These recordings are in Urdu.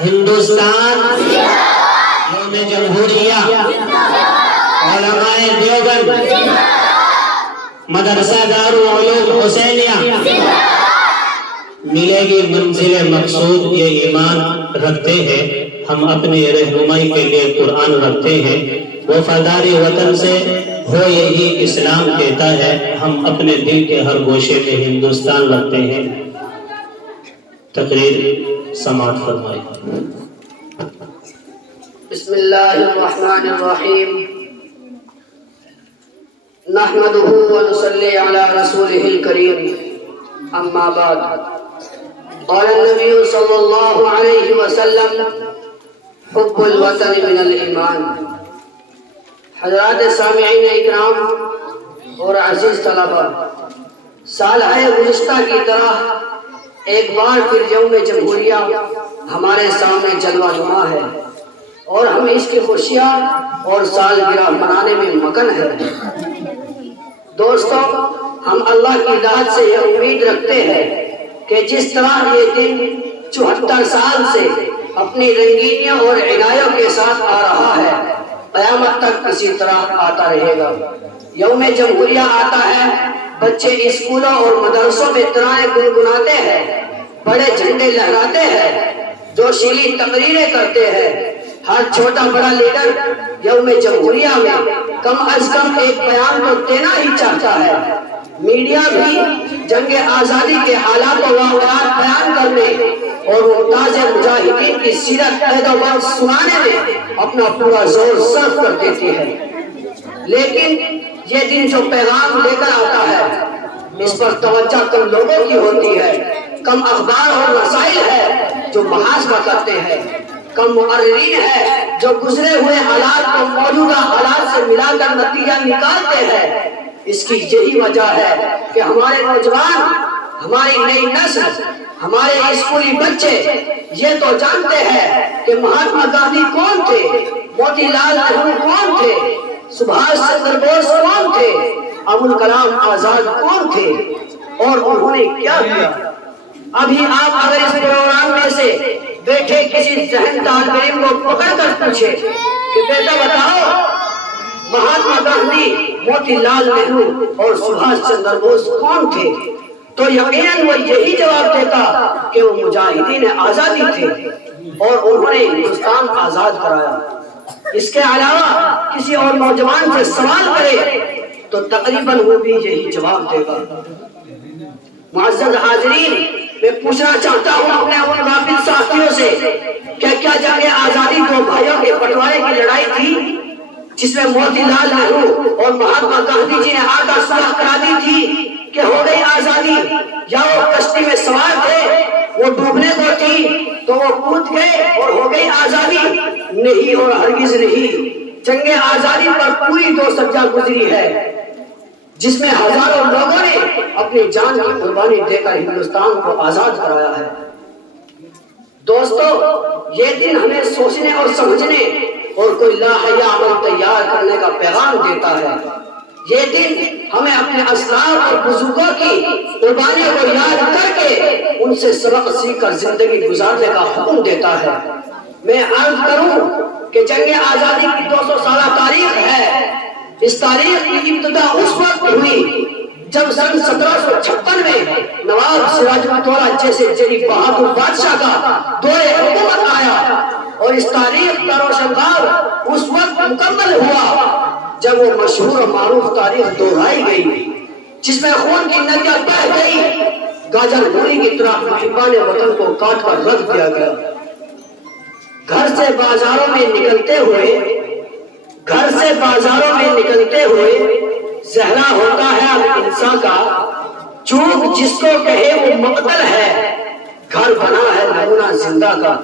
ہندوستان یوم جمہوریہ علماء دیوبند مدرسہ دارالعلوم حسینیہ ملے گی منزل مقصود یہ ایمان رکھتے ہیں ہم اپنی رہنمائی کے لیے قرآن رکھتے ہیں وفادار وطن سے ہو یہی اسلام کہتا ہے ہم اپنے دل کے ہر گوشے میں ہندوستان رکھتے ہیں تقریر سماعت فرمائے بسم اللہ الرحمن الرحیم نحمده ونصلي على رسوله الكريم اما بعد قال النبي صلى الله عليه وسلم حب الوطن من الایمان حضرات سامعین اکرام اور عزیز طلبہ سالہ گزشتہ کی طرح ایک بار پھر یوم جمہوریہ ہمارے سامنے جلوہ نما ہے اور ہم اس کی خوشیاں اور سالگرہ منانے میں مگن ہیں دوستو ہم اللہ کی ذات سے یہ امید رکھتے ہیں کہ جس طرح یہ دن 74 سال سے اپنی رنگینیوں اور عنایوں کے ساتھ آ رہا ہے قیامت تک اسی طرح آتا رہے گا یوم جمہوریہ آتا ہے بچے اسکولوں اور مدرسوں میں ترانے گنگناتے ہیں بڑے جھنڈے لہراتے ہیں جوشیلی تقریریں کرتے ہیں ہر چھوٹا بڑا لیڈر یوم جمہوریہ میں کم از کم ایک بیان تو دینا ہی چاہتا ہے میڈیا بھی جنگ آزادی کے حالات و واقعات بیان کرنے اور ممتاز مجاہدین کی سیرت عہد و بات سنانے میں اپنا پورا زور صرف کر دیتی ہے لیکن یہ دن جو پیغام لے کر آتا ہے اس پر توجہ کم لوگوں کی ہوتی ہے کم اخبار اور رسائل ہے جو محاسبہ کرتے ہیں کم مقررین ہے جو گزرے ہوئے حالات کو موجودہ حالات سے ملا کر نتیجہ نکالتے ہیں اس کی یہی وجہ ہے کہ ہمارے نوجوان ہماری نئی نسل ہمارے اسکولی بچے یہ تو جانتے ہیں کہ مہاتما گاندھی کون تھے موتی لال نہرو کون تھے سبھاش چندر بوس کون تھے ابوالکلام آزاد کون تھے اور انہوں نے کیا کیا ابھی آپ اگر اس پروگرام میں سے بیٹھے کسی ذہن طالب علم کو پکڑ کر پوچھے کہ بیٹا بتاؤ مہاتما گاندھی موتی لال نہرو اور سبھاش چندر بوس کون تھے تو یقیناً وہ یہی جواب دیتا کہ وہ مجاہدین آزادی تھے اور انہوں نے ہندوستان آزاد کرایا اس کے علاوہ کسی اور نوجوان سے سوال کرے تو تقریباً وہ بھی یہی جواب دے گا معزز حاضرین میں پوچھنا چاہتا ہوں اپنے ان غافل ساتھیوں سے کیا جنگ آزادی دو بھائیوں کے بٹوارے کی لڑائی تھی جس میں موتی لال نہرو اور مہاتما گاندھی جی نے آ کر صلح کرا دی تھی کہ ہو گئی آزادی یا وہ کشتی میں سوار تھے وہ ڈوبنے کو تھی تو وہ کود گئے اور ہو گئی آزادی نہیں اور ہرگز نہیں جنگ آزادی پر پوری 2 سجہ گزری ہے جس میں ہزاروں لوگوں نے اپنی جان کی قربانی دے کر ہندوستان کو آزاد کرایا ہے دوستو یہ دن ہمیں سوچنے اور سمجھنے اور کوئی لاحیہ عمل تیار کرنے کا پیغام دیتا ہے یہ دن ہمیں اپنے اسلاف اور بزرگوں کی قربانیوں کو یاد کر کے ان سے سبق سیکھ کر زندگی گزارنے کا حکم دیتا ہے میں عرض کروں کہ جنگ آزادی کی 200 سالہ تاریخ ہے اس تاریخ کی ابتدا اس وقت ہوئی جب سن 1756 میں نواب سراج الدولہ جیسے جری بہادر بادشاہ کا دور حکومت آیا اور اس تاریخ کا روشن دار اس وقت مکمل ہوا جب وہ مشہور و معروف تاریخ دہرائی گئی جس میں خون کی ندیاں بہہ گئی گاجر گولی کی طرح محبان وطن کو کاٹ کر رکھ دیا گیا گھر سے بازاروں میں نکلتے ہوئے زہرا ہوتا ہے اب انسان کا چوک جس کو کہے وہ مقتل ہے گھر بنا ہے نمونہ زندہ کا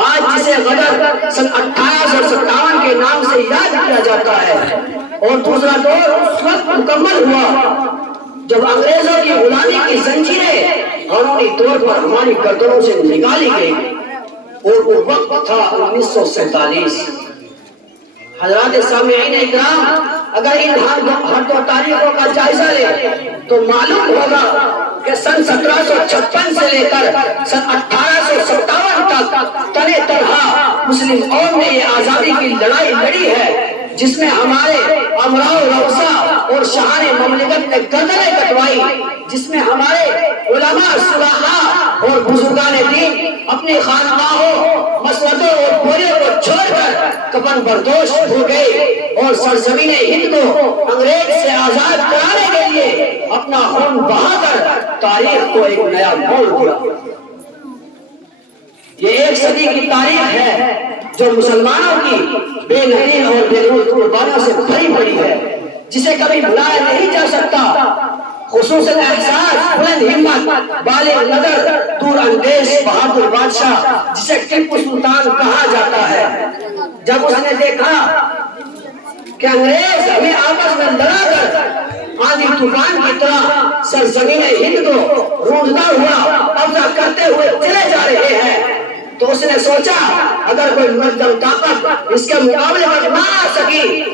آج جسے غدر سن 1857 کے نام سے یاد کیا جاتا ہے اور دوسرا دور اس وقت مکمل ہوا جب انگریزوں کی غلامی کی زنجیریں قانونی طور پر ہماری گردنوں سے نکالی گئی اور وہ وقت تھا 1947 حضرات سامعین اکرام اگر ان ہر 2 تاریخوں کا جائزہ لے تو معلوم ہوگا کہ سن 1756 سے لے کر سن 1857 تک تنے تنہا مسلم قوم نے یہ آزادی کی لڑائی لڑی ہے، جس میں ہمارے امراء و روسا اور شاہان مملکت نے گردنیں کٹوائی، جس میں ہمارے علماء صلحاء اور بزرگان دین اپنی خانقاہوں، مسجدوں اور بورے کو چھوڑ کر کفن بردوش ہو گئے اور سرزمین ہند کو انگریز سے آزاد کرانے کے لیے اپنا خون بہا کر تاریخ کو ایک نیا موڑ دیا۔ یہ ایک صدی کی تاریخ ہے جو مسلمانوں کی بے نظیر اور بے نور قربانیوں سے بھری پڑی ہے، جسے کبھی بھلایا نہیں جا سکتا۔ خصوصاً احساس، بلند ہمت، بالغ نظر، دور اندیش بہادر بادشاہ جسے ٹیپو سلطان کہا جاتا ہے، جب اس نے دیکھا کہ انگریز ہمیں آپس میں لڑا کر آندھی طوفان کی طرح سرزمین ہند کو روندتا ہوا قبضہ کرتے ہوئے چلے جا رہے ہیں، تو اس نے سوچا اگر کوئی منظم طاقت اس کے مقابلے میں نہ آ سکی،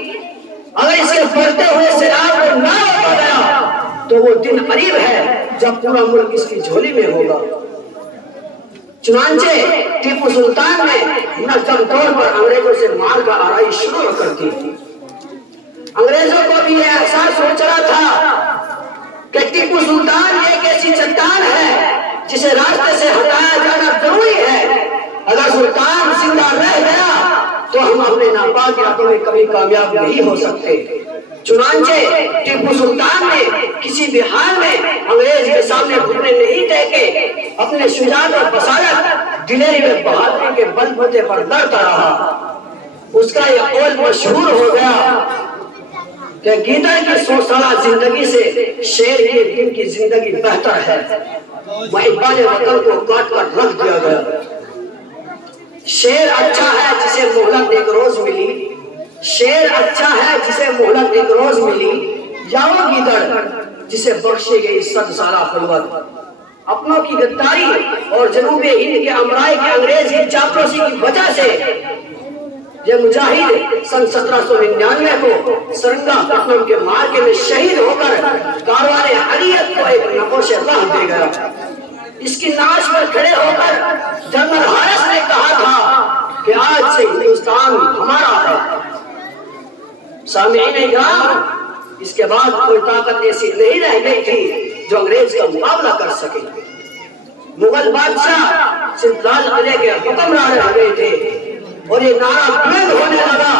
اگر اس کے بڑھتے ہوئے سیلاب کو نہ روکا گیا، تو وہ دن قریب ہے جب پورا ملک اس کی جھولی میں ہوگا۔ چنانچہ ٹیپو سلطان نے منظم طور پر انگریزوں سے مار کا آرائی شروع کر دی۔ انگریزوں کو بھی یہ احساس ہو چلا تھا کہ ٹیپو سلطان ایک ایسی چٹان ہے جسے راستے سے ہٹایا جانا ضروری ہے، اگر سلطان زندہ رہ گیا تو ہم اپنے ناپاک ارادوں میں کبھی کامیاب نہیں ہو سکتے۔ چنانچہ ٹیپو سلطان نے کسی بھی حال میں انگریز کے سامنے گھٹنے نہیں دے کے اپنے شجاعت اور بصارت، دلیری میں بہادری کے بل بوتے پر لڑتا رہا۔ اس کا یہ قول مشہور ہو گیا کہ گیدڑ کی 100 سالہ زندگی سے شیر کے دن کی زندگی بہتر ہے۔ محبان وطن کو کاٹ کر رکھ دیا گیا۔ شیر اچھا ہے جسے مہلت ایک روز ملی، شیر اچھا ہے جسے مہلت ایک روز ملی، یا وہ گیدڑ جسے بخشی گئی 100 سالہ خلوت۔ اپنوں کی غداری اور جنوب ہند کے امرائے کے انگریز کی چاپلوسی کی وجہ سے یہ مجاہد سن 1799 کو سرنگا پٹنم کے معرکے میں شہید ہو کر کاروان حریت کو ایک نقوش راہ دے گیا۔ اس کی نعش پر کھڑے ہو کر جنرل ہارس نے کہا تھا کہ آج سے ہندوستان ہمارا ہے۔ سامعین اکرام، اس کے بعد کوئی طاقت ایسی نہیں رہ گئی تھی جو انگریز کا مقابلہ کر سکے۔ مغل بادشاہ صرف لال قلعے کے حکمران رہ گئے تھے اور یہ نعرہ بلند ہونے لگا،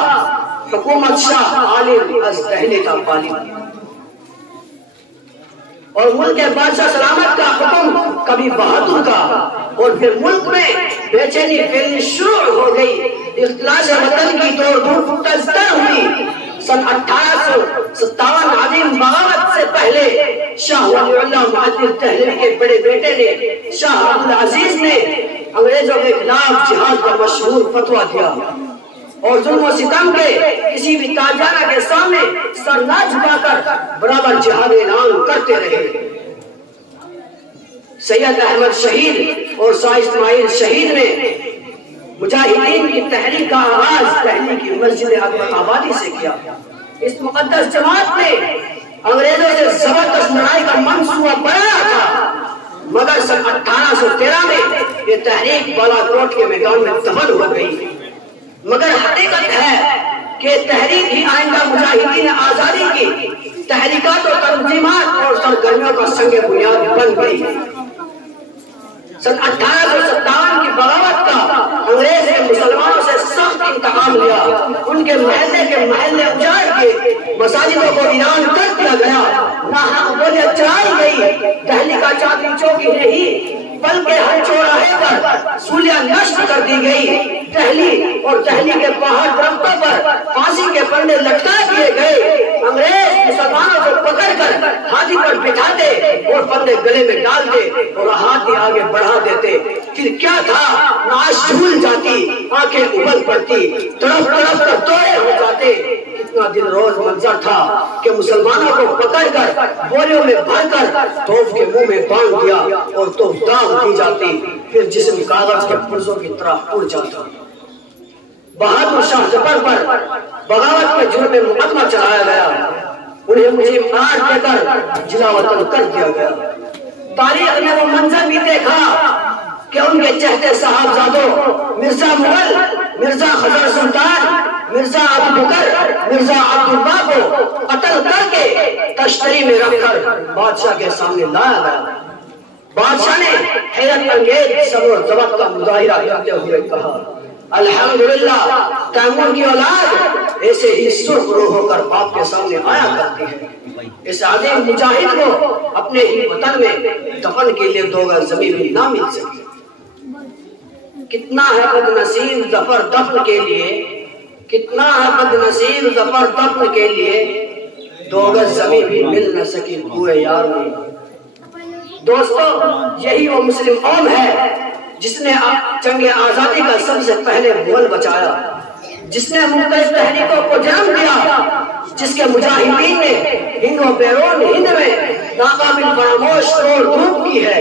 حکومت شاہ عالم از دہلی کا پالی۔ اور ملک کے بادشاہ سلامت کا حکم کبھی بہادر کا، اور پھر ملک میں بے چینی پھیلنی شروع ہو گئی۔ اختلاس وطن کی توڑ پھوڑ تزدر ہوئی۔ سن 1857 عظیم بغاوت سے پہلے شاہ ولی اللہ معدل دہلوی کے بڑے بیٹے نے شاہ عبدالعزیز نے انگریزوں کے خلاف جہاد کا مشہور فتویٰ دیا اور ظلم و ستم کے کسی بھی تاجانہ کے سامنے سر نہ جھکا کر برابر جہاد اعلان کرتے رہے۔ سید احمد شہید اور شاہ اسماعیل شہید نے مجاہدین کی تحریک کا آغاز دہلی کی مسجد اکبر آبادی سے کیا۔ اس مقدس جماعت نے انگریزوں سے زبردست لڑائی کا منصوبہ بنایا تھا، مگر سن 1813 میں یہ تحریک بالا کوٹ کے میدان میں دفن ہو گئی۔ مگر حقیقت ہے کہ تحریک ہی آئندہ مجاہدین آزادی کی تحریکات و تنظیمات اور سرگرمیوں کا سنگ بنیاد بن گئی۔ سن 1857 کی بغاوت کا انگریز نے مسلمانوں سے سخت انتقام لیا۔ ان کے محلے اجاڑ کے مساجدوں کو ویران کر دیا گیا، ناحق گولیاں چلائی گئی۔ دہلی کا چاندنی چوک ہی نہیں بلکہ ہر چوراہے پر سولیاں نشر کر دی گئی۔ دہلی اور دہلی کے باہر درختوں پر پھانسی کے پرندے لٹکا دیے گئے۔ انگریز مسلمانوں کو پکڑ کر ہاتھی پر بٹھاتے اور پرندے گلے میں ڈالتے اور ہاتھی آگے بڑھا دیتے۔ پھر کیا تھا، ناش جھول جاتی، آنکھیں ابل پڑتی، تڑپ تڑپ کر دوڑے ہو جاتے۔ کتنا دل روز منظر تھا کہ مسلمانوں کو پکڑ کر بوریوں میں بھر کر توف کے منہ میں باندھ دیا اور توف داغ دی جاتی، پھر جسم کاغذ کے پرزوں کی طرح اڑ جاتا۔ بہادر شاہ ظفر پر بغاوت کے جرم میں مقدمہ چلایا گیا، انہیں مجھے قرار دے کر جلا وطن کر دیا گیا۔ تاریخ نے وہ منظر بھی دیکھا کہ ان کے چہتے صاحبزادوں مرزا مغل، مرزا خضر سلطان، مرزا ابو بکر، مرزا عبداللہ کو قتل کر کے تشتری میں رکھ کر بادشاہ کے سامنے لایا گیا۔ بادشاہ نے حیرت انگیز صبر و ضبط کا مظاہرہ کرتے ہوئے کہا الحمدللہ تیمور کی اولاد ایسے ہی سرخ روح ہو کر باپ کے سامنے آیا کرتی ہے۔ اس عظیم مجاہد کو اپنے ہی وطن میں دفن کے لیے 2 گز زمین بھی نہ مل سکی۔ کتنا ہے بد نصیب ظفر دفن کے لیے، کتنا ہے بد نصیب ظفر دفن کے لیے 2 گز زمین بھی مل نہ سکی ہوئے یار میں۔ دوستو، یہی وہ مسلم قوم ہے جس نے جنگ آزادی کا سب سے پہلے بول بچایا، جس نے مختلف تحریکوں کو جنم دیا، جس کے مجاہدین نے ہند و بیرون ہند میں ناقابل فراموش توڑ دھوپ کی ہے۔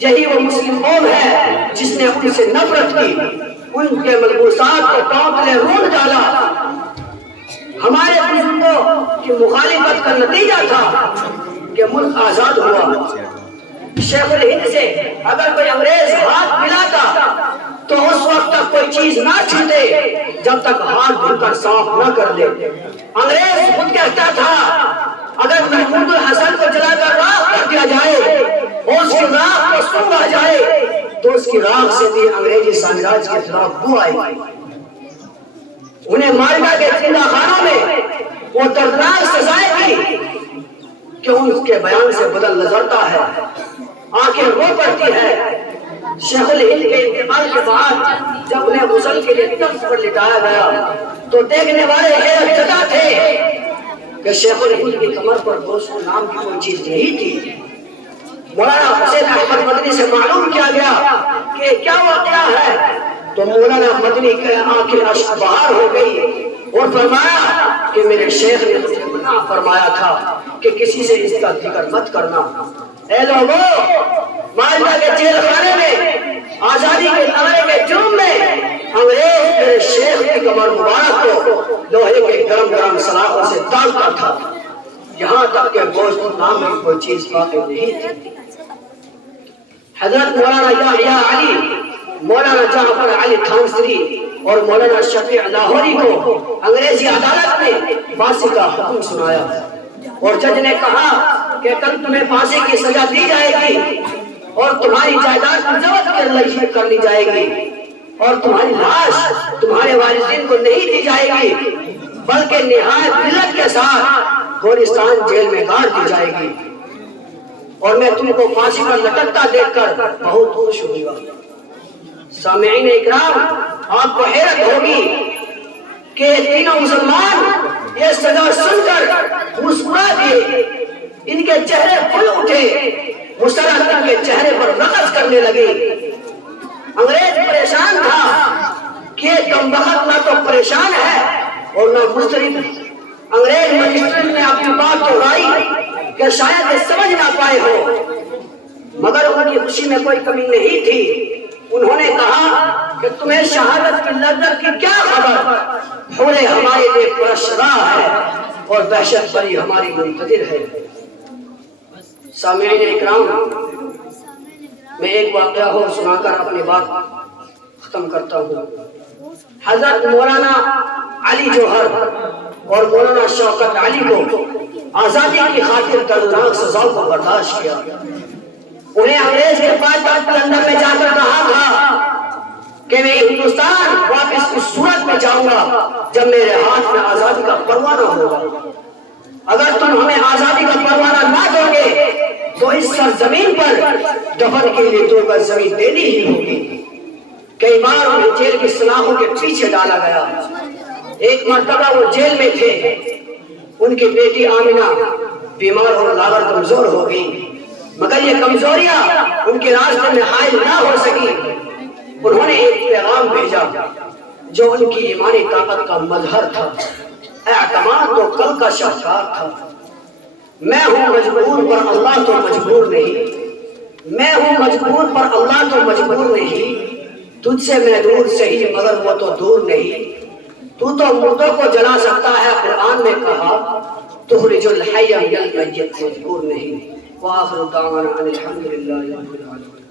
یہی وہ مسلم قوم ہے جس نے ان سے نفرت کی، ان کے ملبوسات کو ٹونک لے رون ڈالا۔ ہمارے بزرگوں کی مخالفت کا نتیجہ تھا کہ ملک آزاد ہوا۔ شیخ الہند سے اگر کوئی انگریز ہاتھ ملاتا تو اس وقت تک کوئی چیز نہ چھوٹے جب تک ہاتھ دھل کر صاف نہ کر لے۔ انگریز خود کہتا تھا اگر محمود الحسن کو جلا کر راکھ کر دیا جائے اور اس کی راکھ کو سونگا جائے تو اس کی راکھ سے بھی انگریزی سامراج کے خلاف بو آئے گی۔ انہیں مالدہ کے زندہ خانوں میں وہ دردناک سزائیں تھی کہ ان کے بیان سے بدل نظرتا ہے، آنکھیں رو پڑتی ہے۔ شیخ الہند کے انتقال کے بعد جب انہیں غسل کے لیے تخت پر لٹایا گیا تو دیکھنے والے حیرت زدہ تھے کہ شیخ الہند کی کمر پر دوستو نام کی کوئی چیز نہیں تھی۔ مولانا حسین احمد مدنی سے معلوم کیا گیا کہ کیا واقعہ ہے تو مولانا مدنی کے آنکھیں اشک بہار ہو گئی اور فرمایا کہ میرے شیخ نے مجھے منع فرمایا تھا کہ کسی سے اس کا ذکر مت کرنا۔ اے لوگو، مالدہ کے جیل خانے میں آزادی کے نعرے کے جرم میں انگریز میرے شیخ کی کمر مبارک کو لوہے کے گرم گرم سلاخوں سے داغتا تھا، یہاں تک کہ گوشت نام کی کوئی چیز باقی نہیں تھی۔ حضرت مولانا یحییٰ علی، مولانا جعفر علی تھانسری اور مولانا شفیع لاہوری کو انگریزی عدالت نے پھانسی کا حکم سنایا اور جج نے کہا کہ کل تمہیں پھانسی کی سزا دی جائے گی اور تمہاری جائیداد ضبط کر لی جائے گی اور تمہاری لاش تمہارے والدین کو نہیں دی جائے گی بلکہ نہایت ذلت کے ساتھ گورستان جیل میں گاڑ دی جائے گی، اور میں تم کو پھانسی پر لٹکتا دیکھ کر بہت خوش ہوں گا۔ سامعین اکرام، آپ کو حیرت ہوگی کہ تینوں مسلمان یہ سزا سن کر مسکرا دیے، ان کے چہرے کھل اٹھے، مسرت ان کے چہرے پر رقص کرنے لگے۔ انگریز پریشان تھا کہ کم وقت نہ تو پریشان ہے اور نہ مضطرب۔ انگریز مجسٹریٹ نے اپنی بات دہرائی کہ شاید یہ سمجھ نہ پائے ہو، مگر ان کی خوشی میں کوئی کمی نہیں تھی۔ انہوں نے کہا کہ تمہیں شہادت کی لذت کی کیا خبر، حورے ہمارے لیے پرشرا ہے اور دہشت بری ہماری منتظر ہے۔ سامعین اکرام، میں ایک واقعہ اور سنا کر اپنی بات ختم کرتا ہوں۔ حضرت مولانا علی جوہر اور مولانا شوکت علی کو آزادی کی خاطر دردناک سزاؤں کو برداشت کیا۔ انہیں انگریز کے پائیدار لندن میں جا کر کہا تھا کہ میں ہندوستان واپس اس صورت میں جاؤں گا جب میرے ہاتھ میں آزادی کا پروانہ ہوگا۔ اگر تم ہمیں آزادی کا پروانہ نہ دو گے تو اس سرزمین پر دفن کے لیے 2 گز زمین دینی ہی ہوگی۔ کئی بار انہیں جیل کی سلاخوں کے پیچھے ڈالا گیا۔ ایک مرتبہ وہ جیل میں تھے، ان کی بیٹی آمنہ بیمار اور لاغر کمزور ہو گئی، مگر یہ کمزوریاں ان کے راستے میں حائل نہ ہو سکی۔ انہوں نے ایک پیغام بھیجا جو ان کی ایمانی طاقت کا مظہر تھا، اعتماد تو کل کا شاہکار تھا۔ میں ہوں مجبور پر اللہ تو مجبور نہیں، میں ہوں مجبور پر اللہ تو مجبور نہیں، تجھ سے میں دور صحیح مگر وہ تو دور نہیں، تو مردوں کو جلا سکتا ہے، قرآن نے کہا تخرج الحی من المیت، مجبور نہیں۔ وآخر دعوانا ان الحمد لله رب العالمين.